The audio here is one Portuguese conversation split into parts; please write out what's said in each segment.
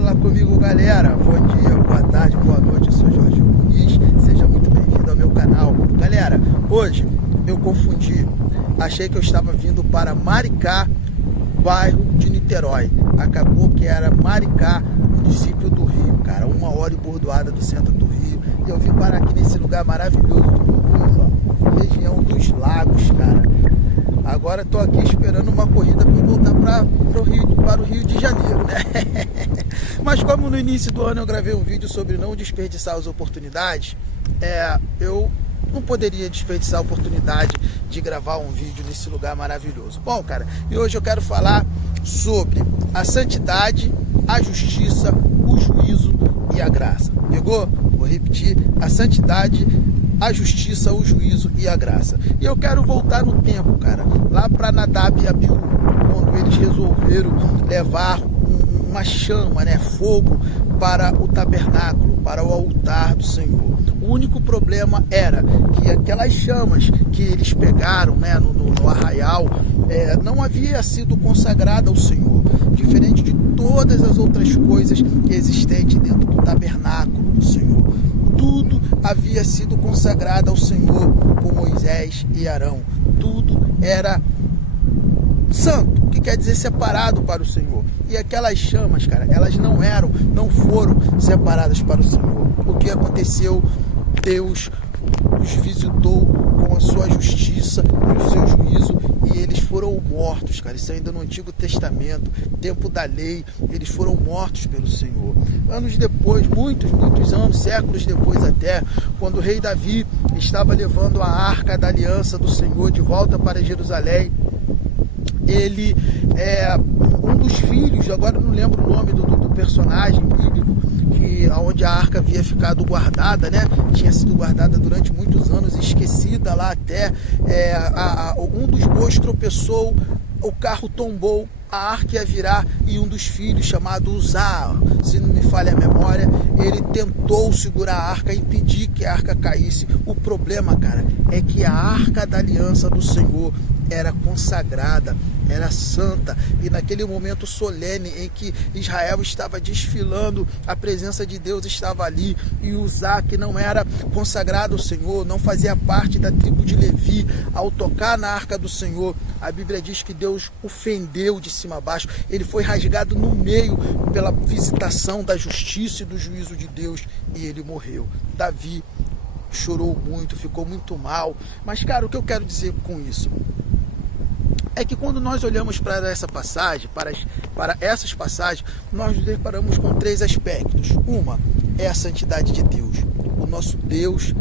Fala comigo, galera. Bom dia, boa tarde, boa noite. Eu sou Jorginho Muniz. Seja muito bem-vindo ao meu canal. Galera, hoje eu confundi. Achei que eu estava vindo para Maricá, bairro de Niterói. Acabou que era Maricá, município do Rio, cara. 1 hora e bordoada do centro do Rio. E eu vim parar aqui nesse lugar maravilhoso de Muniz, ó, região dos lagos, cara. Agora estou aqui esperando uma corrida para voltar para o Rio de Janeiro, né? Mas como no início do ano eu gravei um vídeo sobre não desperdiçar as oportunidades, eu não poderia desperdiçar a oportunidade de gravar um vídeo nesse lugar maravilhoso. Bom, cara, e hoje eu quero falar sobre a santidade, a justiça, o juízo e a graça. Pegou? Vou repetir: a santidade, a justiça, o juízo e a graça. E eu quero voltar no tempo, cara, lá para Nadab e Abiú, quando eles resolveram levar uma chama, né, fogo para o tabernáculo, para o altar do Senhor. O único problema era que aquelas chamas que eles pegaram, né, no arraial, não havia sido consagrada ao Senhor, diferente de todas as outras coisas existentes dentro do tabernáculo do Senhor. Tudo havia sido consagrado ao Senhor por Moisés e Arão. Tudo era santo, que quer dizer separado para o Senhor. E aquelas chamas, cara, elas não foram separadas para o Senhor. O que aconteceu? Deus os visitou com a sua justiça e o seu juízo, e eles foram mortos, cara. Isso ainda no Antigo Testamento, tempo da lei, eles foram mortos pelo Senhor. Anos depois, muitos anos, séculos depois até, quando o rei Davi estava levando a arca da aliança do Senhor de volta para Jerusalém, ele, um dos filhos, agora eu não lembro o nome do personagem bíblico, onde a arca havia ficado guardada, né? Tinha sido guardada durante muitos anos, esquecida lá até. Um dos bois tropeçou, o carro tombou, a arca ia virar, e um dos filhos, chamado Uzá, se não me falha a memória, ele tentou segurar a arca e impedir que a arca caísse. O problema, cara, é que a arca da aliança do Senhor era consagrada, era santa, e naquele momento solene em que Israel estava desfilando, a presença de Deus estava ali, e Uzá, que não era consagrado ao Senhor, não fazia parte da tribo de Levi, ao tocar na arca do Senhor, a Bíblia diz que Deus ofendeu de cima a baixo, ele foi rasgado no meio pela visitação da justiça e do juízo de Deus, e ele morreu. Davi chorou muito, ficou muito mal. Mas, cara, o que eu quero dizer com isso é que quando nós olhamos para essa passagem, para essas passagens, nós nos deparamos com 3 aspectos. Uma é a santidade de Deus. O nosso Deus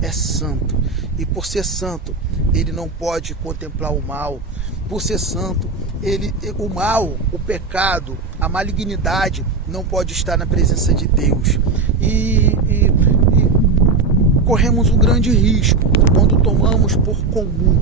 é santo, e por ser santo, ele não pode contemplar o mal. Por ser santo, o mal, o pecado, a malignidade não pode estar na presença de Deus. E corremos um grande risco quando tomamos por comum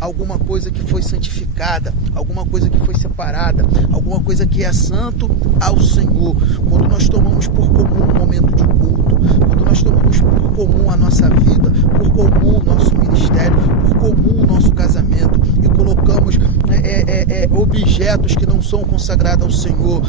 alguma coisa que foi santificada, alguma coisa que foi separada, alguma coisa que é santo ao Senhor. Quando nós tomamos por comum um momento de culto, quando nós tomamos por comum a nossa vida, por comum o nosso ministério, por comum o nosso casamento, e colocamos objetos que não são consagrados ao Senhor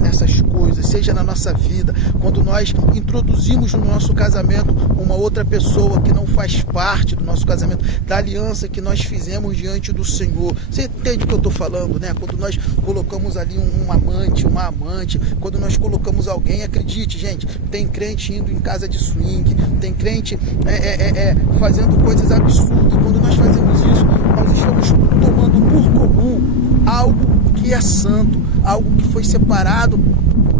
nessas coisas, seja na nossa vida, quando nós introduzimos no nosso casamento uma outra pessoa que não faz parte do nosso casamento, da aliança que nós fizemos diante do Senhor. Você entende o que eu estou falando, né? Quando nós colocamos ali um amante, uma amante, quando nós colocamos alguém, acredite, gente, tem crente indo em casa de swing, tem crente fazendo coisas absurdas. Quando nós fazemos isso, nós estamos tomando por comum algo que é santo, algo que foi separado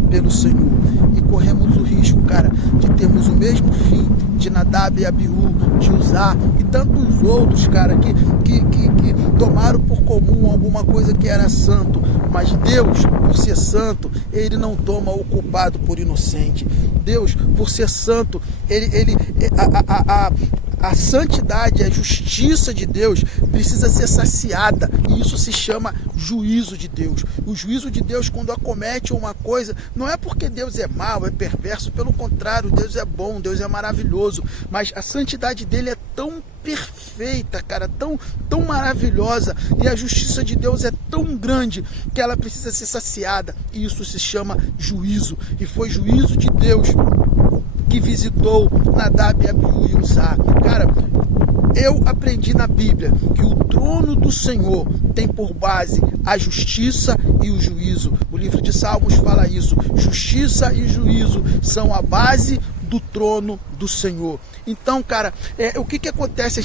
pelo Senhor, e corremos o risco, cara, de termos o mesmo fim de Nadab e Abiú, de Uzá e tantos outros, cara, que tomaram por comum alguma coisa que era santo, mas Deus, por ser santo, ele não toma o culpado por inocente. Deus, por ser santo, A santidade, a justiça de Deus precisa ser saciada, e isso se chama juízo de Deus. O juízo de Deus, quando acomete uma coisa, não é porque Deus é mau, é perverso, pelo contrário, Deus é bom, Deus é maravilhoso, mas a santidade dele é tão perfeita, cara, tão maravilhosa, e a justiça de Deus é tão grande que ela precisa ser saciada, e isso se chama juízo. E foi juízo de Deus que visitou Nadab, Abiú e Uzá. Cara, eu aprendi na Bíblia que o trono do Senhor tem por base a justiça e o juízo. O livro de Salmos fala isso. Justiça e juízo são a base do trono do Senhor. Então, cara, o que acontece?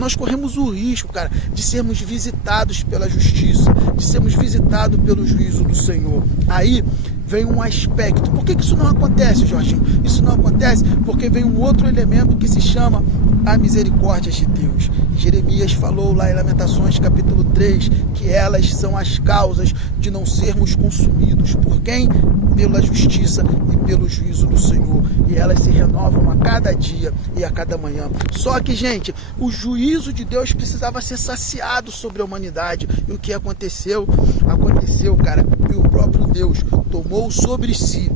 Nós corremos o risco, cara, de sermos visitados pela justiça, de sermos visitados pelo juízo do Senhor. Aí vem um aspecto. Por que isso não acontece, Jorginho? Isso não acontece porque vem um outro elemento que se chama a misericórdia de Deus. Jeremias falou lá em Lamentações capítulo 3 que elas são as causas de não sermos consumidos. Por quem? Pela justiça e pelo juízo do Senhor. E elas se renovam a cada dia e a cada manhã. Só que, gente, o juízo de Deus precisava ser saciado sobre a humanidade. E o que aconteceu? Aconteceu, cara, que o próprio Deus tomou sobre si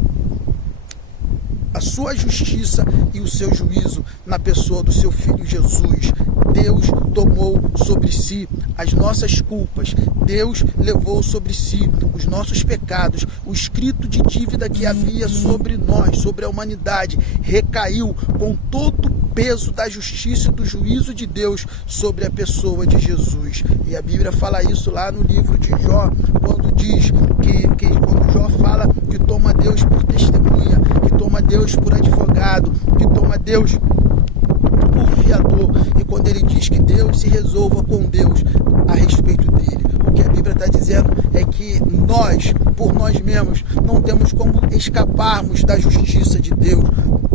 a sua justiça e o seu juízo na pessoa do seu Filho Jesus. Deus tomou sobre si as nossas culpas. Deus levou sobre si os nossos pecados. O escrito de dívida que havia sobre nós, sobre a humanidade, recaiu com todo o peso da justiça e do juízo de Deus sobre a pessoa de Jesus. E a Bíblia fala isso lá no livro de Jó, quando diz quando Jó fala que toma Deus por testemunha, que toma Deus por advogado, que toma Deus por fiador, e quando ele diz que Deus se resolva com Deus a respeito dele. O que a Bíblia está dizendo é que nós, por nós mesmos, não temos como escaparmos da justiça de Deus,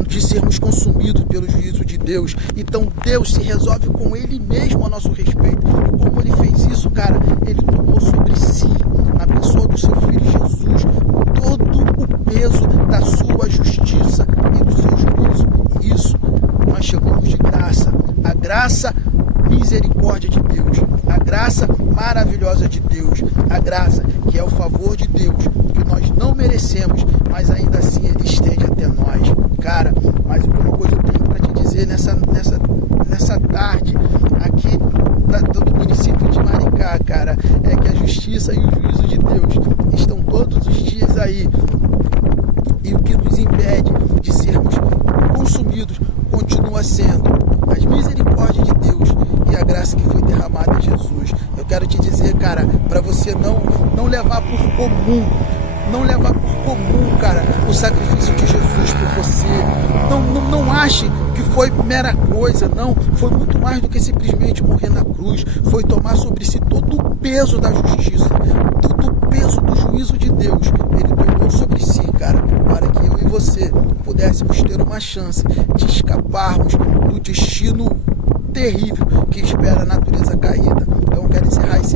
de sermos consumidos pelo juízo de Deus. Então Deus se resolve com Ele mesmo a nosso respeito. E como Ele fez isso, cara, Ele tomou sobre si, na pessoa do seu Filho Jesus, todo o peso da sua justiça e do seu juízo. E isso nós chamamos de graça. A graça, misericórdia de Deus. A graça maravilhosa de Deus. A graça que é o favor de Deus, que nós não merecemos, mas ainda assim Ele estende até nós. Cara, mas uma coisa eu tenho para te dizer nessa tarde aqui do município de Maricá, cara, é que a justiça e o juízo de Deus estão todos os dias aí. E o que nos impede de sermos consumidos continua sendo as misericórdias de Deus e a graça que foi derramada em Jesus. Eu quero te dizer, cara, para você não levar por comum, cara, o sacrifício de Jesus por você. Não ache que foi mera coisa, não. Foi muito mais do que simplesmente morrer na cruz. Foi tomar sobre si todo o peso da justiça, todo o peso do juízo de Deus. Ele tomou sobre si, cara, para que eu e você pudéssemos ter uma chance de escaparmos do destino terrível que espera a natureza caída. Então eu quero encerrar esse